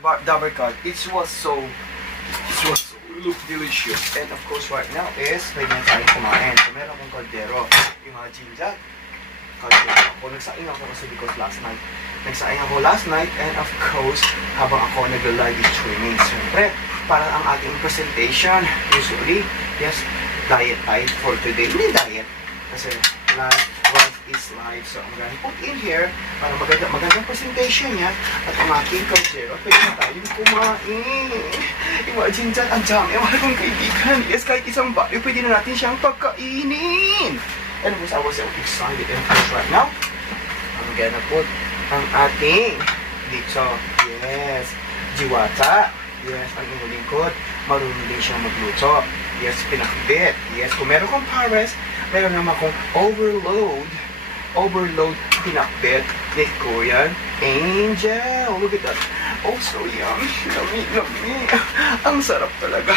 Dabber cut. It was so look delicious. And of course right now is pwede na tayo kumain. So meron akong kaldero. Imagine that. Kaldero ako. Nagsaing ako kasi because last night. And of course, habang ako nagla-live streaming. Siyempre, para ang ating presentation, usually, yes, diet type for today. Hindi diet. Kasi life is life. So I'm gonna put in here para magandang presentation niya. At ang aking kaldero, pwede na tayong kumain. Imagine dyan, ang dami ang mga kaibigan. Yes, kahit isang bayo, pwede na natin siyang pagkainin. And of course, I was so excited. And of course, right now, I'm gonna put ang ating dito. Yes, jiwata. Yes, ang inyong lingkod. Marunong din siyang magluto. Yes, pinakbit. Yes, kung meron kong pares, meron naman akong overload pinakbit ni Korean Angel. Look at that. Oh, so yummy. Yummy. Ang sarap talaga.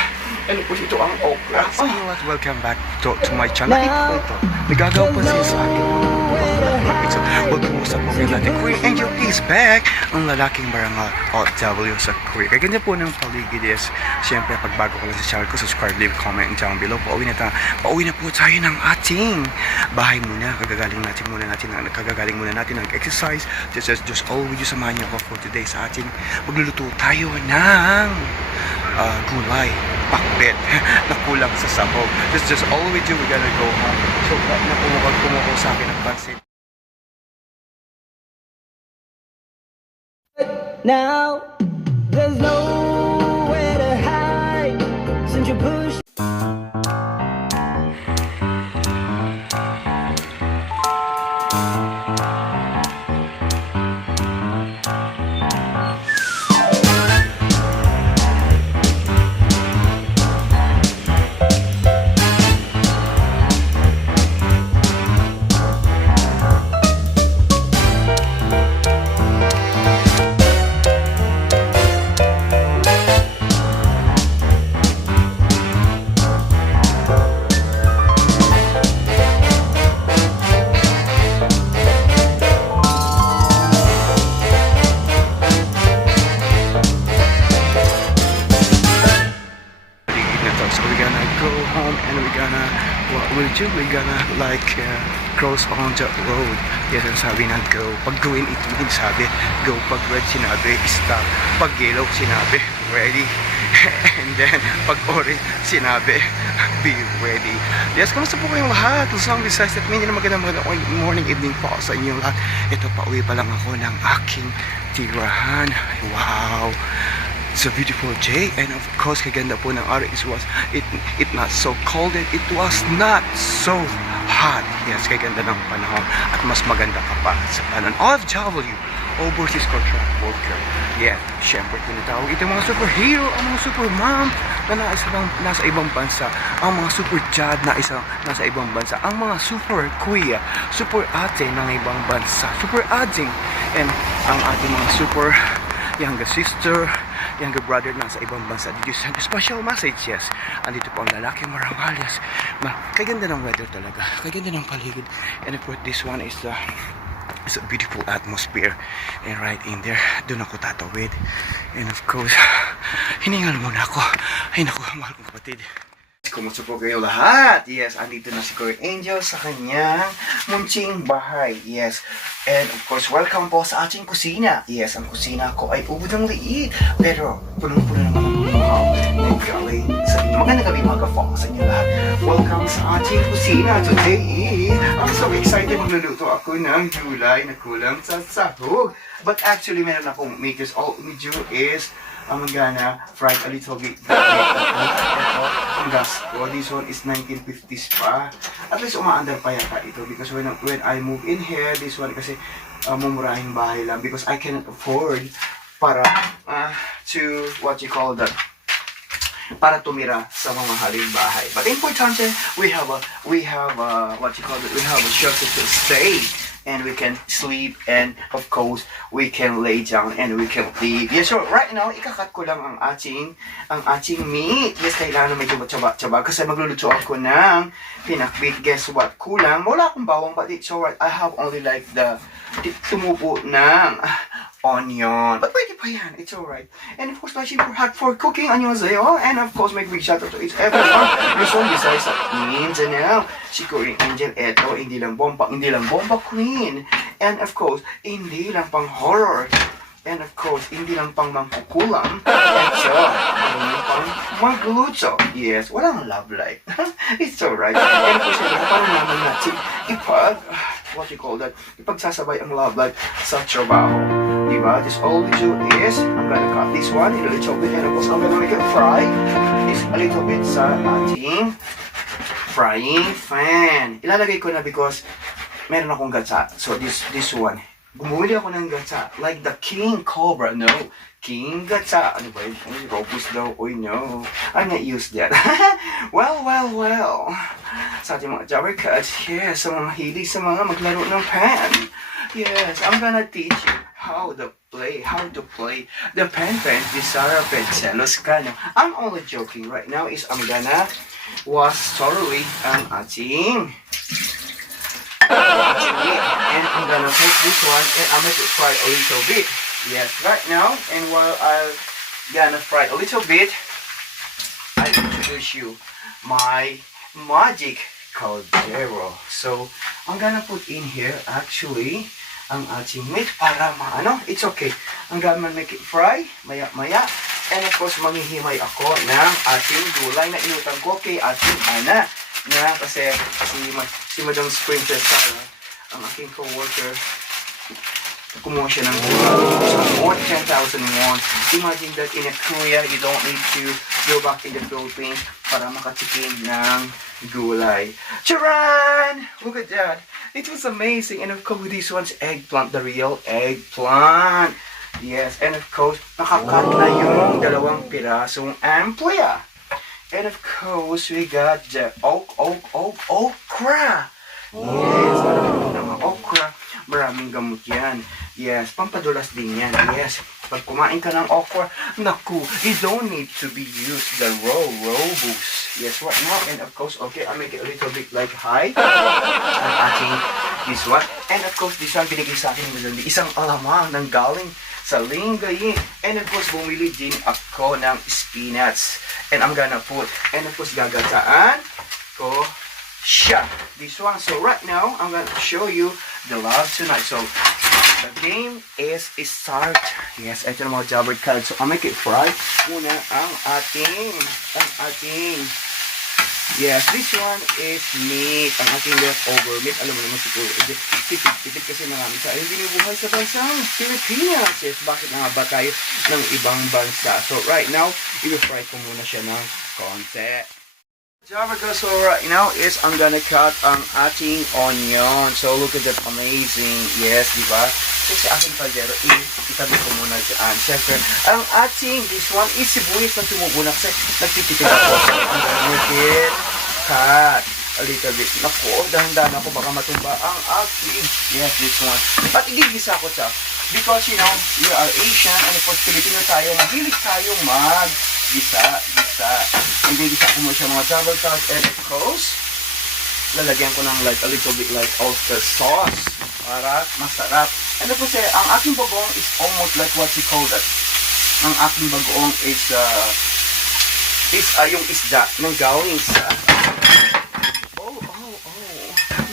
Ano po dito ang okra. So, you know what? Welcome back to my channel. Ito. Nagagawa pa siya sa akin. So, mag-uusap po kayo natin. Korean Angel is back. Ang lalaking barangal OFW sa Korea. Kaya ganyan po ng paligid is, siyempre, pag bago ko lang sa channel ko, subscribe, leave, comment, and down below. Pauwi na po tayo ng ating bahay muna. Kagagaling muna natin ng exercise. Just all with you, samahan niyo ako for today sa ating magluluto tayo ng gulay, pakbet na kulang sa sahog. Just all with you, we gotta go home. So, na pumukaw sa akin ng pansit. Now, there's nowhere to hide since you push. We're gonna like cross on the road. Yes, ang sabi na go. Pag green, it means sabi go. Pag red, sinabi stop. Pag yellow, sinabi ready. And then pag orange, sinabi be ready. Yes, kamusta po kayong lahat? Lusang besides that, hindi na magandang morning, evening po sa inyong lahat. Ito, pauwi pa lang ako ng aking tirahan. Wow! It's a beautiful day, and of course, kaganda po ng araw. It not so cold, and it was not so hot. Yes, kaganda ng panahon, at mas maganda ka pa sa panahon. OFW, overseas contract worker. Yeah, syempre tinatawag ito mga superhero, ang mga supermom na nasa ibang bansa, ang mga super dad na nasa ibang bansa, ang mga super kuya, super ate ng ibang bansa, super ading, and ang ating mga super younger sister, younger brother nasa ibang bansa. Did you send a special message? Yes. Andito po ang lalaki marangal. Yes. Kaganda ng weather talaga. Kaganda ng paligid. And of course, this one is it's a beautiful atmosphere. And right in there, doon ako tatawid. And of course, hiningal muna ako. Ay naku, mahal kong kapatid. Kumusta po kayo lahat? Yes, andito na si Korean Angel sa kanyang munting bahay. Yes. And of course, welcome po sa ating kusina. Yes, ang kusina ko ay ubod ng liit. Pero, punong-puno naman ang buhaw. Nag-galing sa inyo. Magandang gabi mga ka-fong sa inyo lahat. Welcome sa ating kusina. Today, I'm so excited. Magluluto ako ng gulay na kulang sa sahog. But actually, meron akong makers. All we do is I'm gonna fry a little bit. Ang gas ko, this one is 1950s pa. At least umaandar pa yata ito because when I move in here, this one kasi mumurahing bahay lang because I cannot afford para to what you call that, para tumira sa mga haling bahay. But importante, we have what you call it, we have a shelter to stay. And we can sleep, and of course, we can lay down and we can leave. Yes, so right now, ikakat ko lang ang ating meat. Yes, kailangan medyo tsaba kasi magluluto ako ng pinakbit. Guess what? Kulang. Wala akong bawang, but it's alright. I have only like tumubo ng onion. But pwede pa yan. It's alright. And of course, flashing for hot for cooking annyeonghaseyo. And of course, make big shout out to each everyone. This one besides sa Mindanao. Si Korean Angel, eto, hindi lang bomba queen. And of course, hindi lang pang horror. And of course, hindi lang pang mangkukulam. And so, hindi pang magluto. Yes, walang love life. It's alright. And of course, paano naman natin what you call that, ipagsasabay ang love life sa trabaho. Diba? Just all we do is, I'm gonna cut this one in a little bit, and of course, I'm gonna make it fry. It's a little bit sa ating frying pan. Ilalagay ko na because meron akong gatsa. So, this one. Bumili ako ng gatsa. Like the King Cobra. No. King gatsa. Ano ba yun? Ay, robust daw. Oy, no. I'm not used that. Well. Sa ating mga Jabber Cats, yes, sa mga hilig sa mga maglaro ng pan. Yes, I'm gonna teach you how to play the pan di Sarah Penselos ka. No? I'm only joking right now is I'm gonna wash thoroughly ang ating and I'm gonna take this one and I'll make it fry a little bit. Yes, right now, and while I'm gonna fry a little bit, I'll introduce you my magic caldero. So, I'm gonna put in here actually ang ating meat para it's okay. I'm gonna make it fry, maya. And of course, manghihimay ako ng ating gulay na inutang ko kay ating ana. Na kasi si Madam Princess Sarah, ang aking co-worker, kumuha siya ng gulay. So, more than 10,000 won. Imagine that in a Korea, you don't need to go back in the Philippines para makatikim ng gulay. Charan! Look at that. It was amazing. And of course, this one's eggplant, the real eggplant. Yes, and of course, nakakat na yung 2 pirasong amplia. And of course, we got the okra. Yes, maraming naman okra. Maraming gamot yan. Yes, pampadulas din yan. Yes, pag kumain ka ng okra, naku, you don't need to be used the robust. Yes, right now, and of course, okay, I'll make it a little bit like high. Ang ating this one. And of course, this one, binigay sa akin ng isang alamang ng galing sa Lingayen. And of course, bumili din ako ng spinach. And I'm gonna put, and of course, gagataan ko siya. This one. So right now, I'm gonna show you the love tonight. So, the game is start. Yes, ito na mga Jabber Cats. So, I'll make it fry. Muna ang ating, yes, this one is meat. Ang ating leftover meat. Alam mo naman siguro, tipid kasi marami tayo binubuhay sa bansang Pilipinas. Yes, bakit nga ba tayo ng ibang bansa? So, right now, i-fry ko muna siya ng konti. Jabber Cats, so right now is I'm gonna cut ang ating onion. So, look at that amazing. Yes, di ba? So, sa aking kaldero, itabi ko muna dyan. Siyempre, ang ating, this one is sibuyas na tumubo na kasi nagtitipid ako. So, I'm gonna make it cut a little bit. Naku, dahan-dahan ako, baka matumba ang ating. Yes, this one. At igigisa ko siya. Because, you know, we are Asian, and of course, Filipino tayo, mahilig tayong gisa. And gigisa ko muna siya mga Jabber Cats. And of course, lalagyan ko ng like a little bit like oyster sauce para masarap. And of course, ang aking bagoong is almost like what you call that. Ang aking bagoong is yung isda ng gawin sa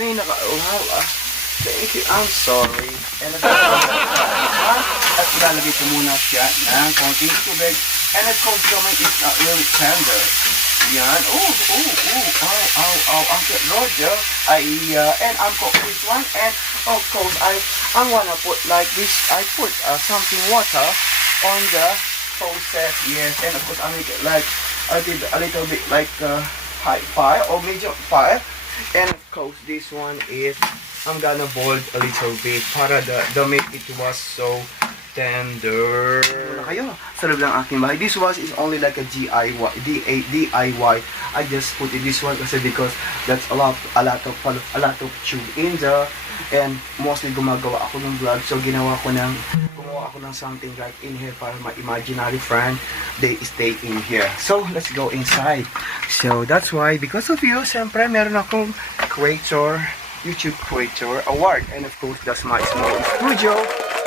may nakauhaw Thank you, I'm sorry. And at ilalagay ko muna siya ng konting tubig. And of course, gamay is not really tender. Yan. Oh. Uncle Roger, and I'm cooking this one. And of course, I wanna put like this. I put something water on the process. Yes. And of course, I make it like I did a little bit like high fire or medium fire. And of course, this one is I'm gonna boil a little bit para the meat it was so tender. Wala kayo sa loob ng aking bahay. This was is only like a DIY. I just put in this one kasi because that's a lot of tube in there, and mostly gumagawa ako ng vlog, so gumawa ako ng something right in here para my imaginary friend they stay in here. So let's go inside. So that's why because of you, siyempre meron akong YouTube creator award, and of course that's my small studio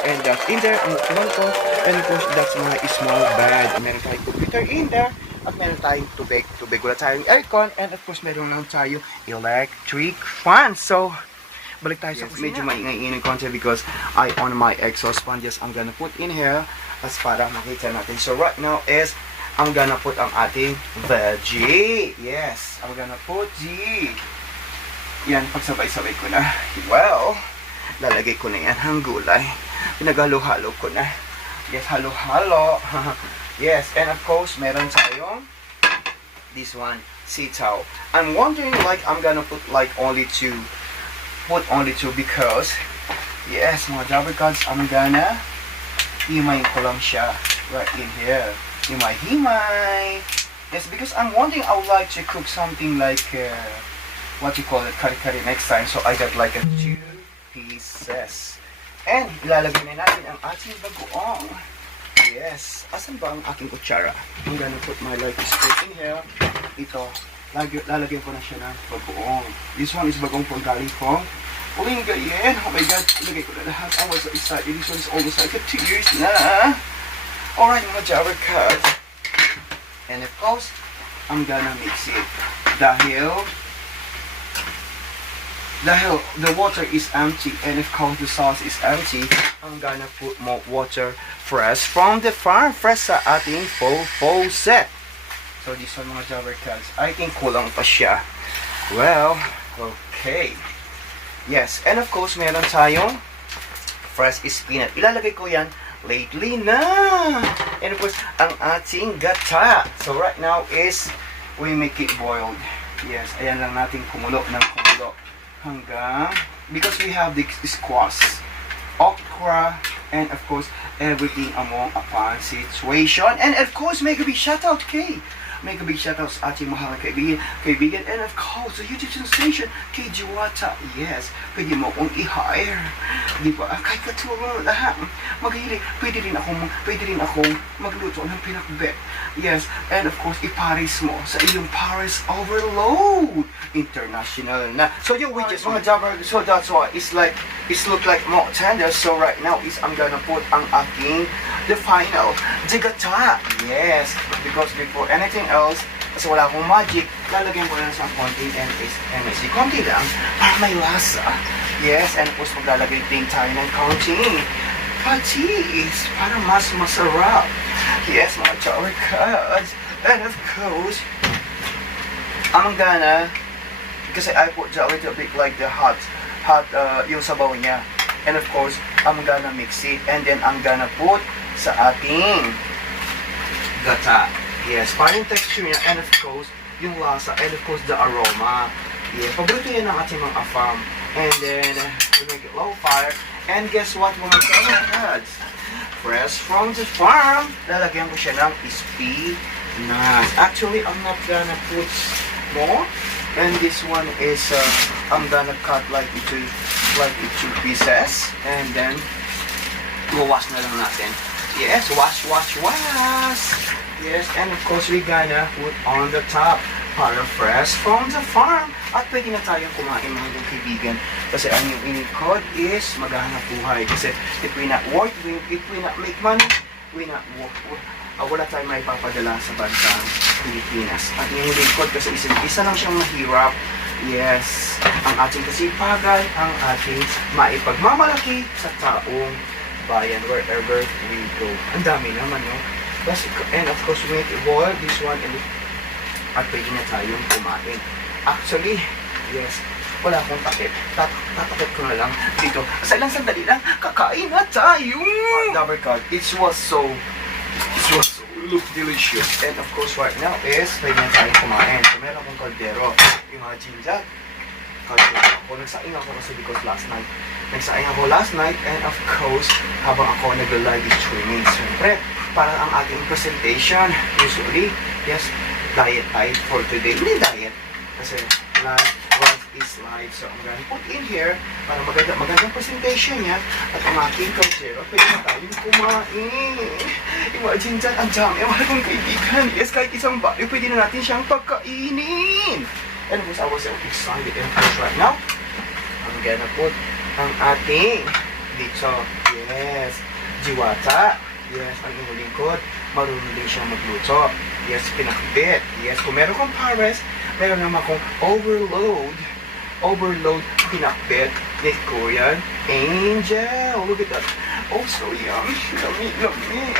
and that's in there, ang upuan ko, and of course, that's my small bed. Meron tayong computer in there, at meron tayong tubig, wala tayong aircon, and of course, meron lang tayo electric fan. So, balik tayo sa kusina. Medyo maingay-ingay konti because I on my exhaust fan. Yes, I'm gonna put in here as para makita natin. So, right now is, I'm gonna put ang ating veggie. Yes, I'm gonna put yan, pagsabay-sabay ko na. Well, lalagay ko na yan ang gulay. Pinaghalo-halo ko na. Yes, halo-halo. Yes, and of course, meron tayong this one, sitaw. I'm wondering like I'm gonna put like only two because yes, mga Jabber Gods, I'm gonna himay ko lang siya right in here. Himay. Yes, because I'm wondering I would like to cook something like what you call it, kari-kari next time. So I got like a 2 pieces. And ilalagay na natin ang ating bagoong. Yes. Asan ba ang aking kutsara? I'm gonna put my like spoon in here. Ito. Lalagyan ko na siya ng bagoong. This one is bagoong po galing ko. Ulingayin. Oh my God. Ilagay ko na lahat. I was so excited. This one is almost like a 2 years na. Alright mga Jabber Gods. And of course, I'm gonna mix it. Dahil the water is empty and of course the sauce is empty, I'm gonna put more water fresh from the farm, fresh sa ating faucet. So this one mga Jabber Gods, I think kulang pa siya. Well, okay. Yes, and of course meron tayong fresh spinach. Ilalagay ko yan lately na. And of course, ang ating gata. So right now is, we make it boiled. Yes, ayan lang natin kumulo ng kumulo. Hanggang, because we have the squash, okra, and of course, everything among a fun situation. And of course, make a big shout out kay Make a big shout out sa ating mahal na kaibigan. And of course, the YouTube sensation kay Jiwata. Yes, pwede mo akong i-hire. Di ba? Kahit katulong lahat. Maghili. Pwede rin akong magluto ng pinakbet. Yes, and of course, i-Paris mo sa iyong Paris overload. International na. So yung widgets, mga Jabber, so that's why it's look like more tender. So right now is I'm gonna put ang aking the final digata. Yes, because before anything else, kasi wala akong magic, lalagyan ko na sa konting MSC. Konti lang, para may lasa. Yes, and of course, maglalagay din tayo ng konting patis, para mas masarap. Yes, mga Jabber Gods. And of course, I'm gonna, kasi I put a little bit like the hot, yung sabaw niya. And of course, I'm gonna mix it, and then I'm gonna put sa ating gata. Yes, parang texture niya, and of course, yung lasa, and of course, the aroma. Yeah, paborito yan ng ating mga afam. And then, we make it low fire. And guess what, mga Jabber Gods? Fresh from the farm, lalagyan ko siya ng spinach. Actually, I'm not gonna put more. And this one is, I'm gonna cut like into 2 pieces. And then, wash na lang natin. Yes, wash. Yes, and of course, we're gonna put on the top para fresh from the farm. At pwede na tayong kumain mga kaibigan. Kasi ang yung inikod is maghahanap buhay. Kasi if we not work, if we not make money, we not work. Wala tayong may papadala sa bansang Pilipinas. At yung lingkod kasi isa lang siyang mahirap. Yes, ang ating kasipagan, ang ating maipagmamalaki sa taong bayan wherever we go. Ang dami naman, no? And of course, we make it boil this one at pwede na tayong kumain. Actually, yes, wala akong takip. Tatakip ko na lang dito. Sa ilang sandali lang, kakain na tayo! Jabber Gods, it was so look delicious. And of course, right now is, pwede na tayong kumain. So, meron akong kaldero. Imagine that. Nagsaing ako kasi because last night. And of course, habang ako nag-live streaming, siyempre, parang ang ating presentation, usually, yes, diet for today. Hindi diet. Kasi, live is live. So, I'm gonna put in here, para magandang presentation niya, at ang aking kaldero, pwede na tayong kumain. Imagine dyan, ang dami, ang mahal kong kaibigan. Yes, kahit isang bayo, pwede na natin siyang pagkainin. And of course, I was so excited. And of course, right now, I'm gonna put ang ating dito. Yes. Diwata. Yes, ang inyong lingkod. Marunong din siyang magluto. Yes, pinakbit. Yes, kung meron kong pares, meron naman akong overload. Overload pinakbit ni Korean Angel. Look at that. Oh, so yummy. Lami, lami.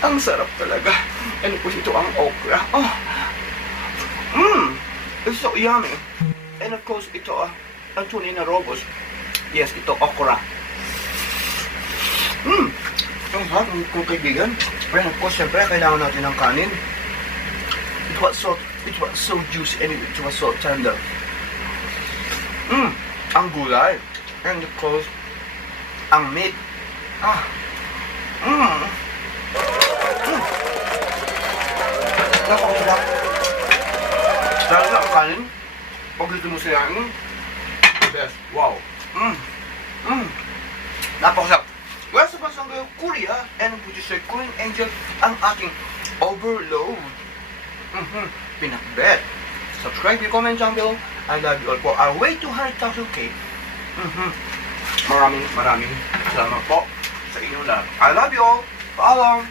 Ang sarap talaga. And of course, ito ang okra. Oh. It's so yummy. And of course, ito ang tunay na robos. Yes, ito okra. Ang sarap ng kong kaibigan. And of course, syempre, kailangan natin ng kanin. It was so juicy and it was so tender. Ang gulay. And of course, ang meat. Napakasarap. Lalo na ang kanin. Pag dito mo siya, best. Wow. Napakasarap. Well, sa Basang Korea, and producer Korean Angel, ang ating overload. Pinakbet. Subscribe, comment down below. I love you all po. Our way to 100,000K. Maraming salamat po sa inyong lahat. I love you all. Paalam.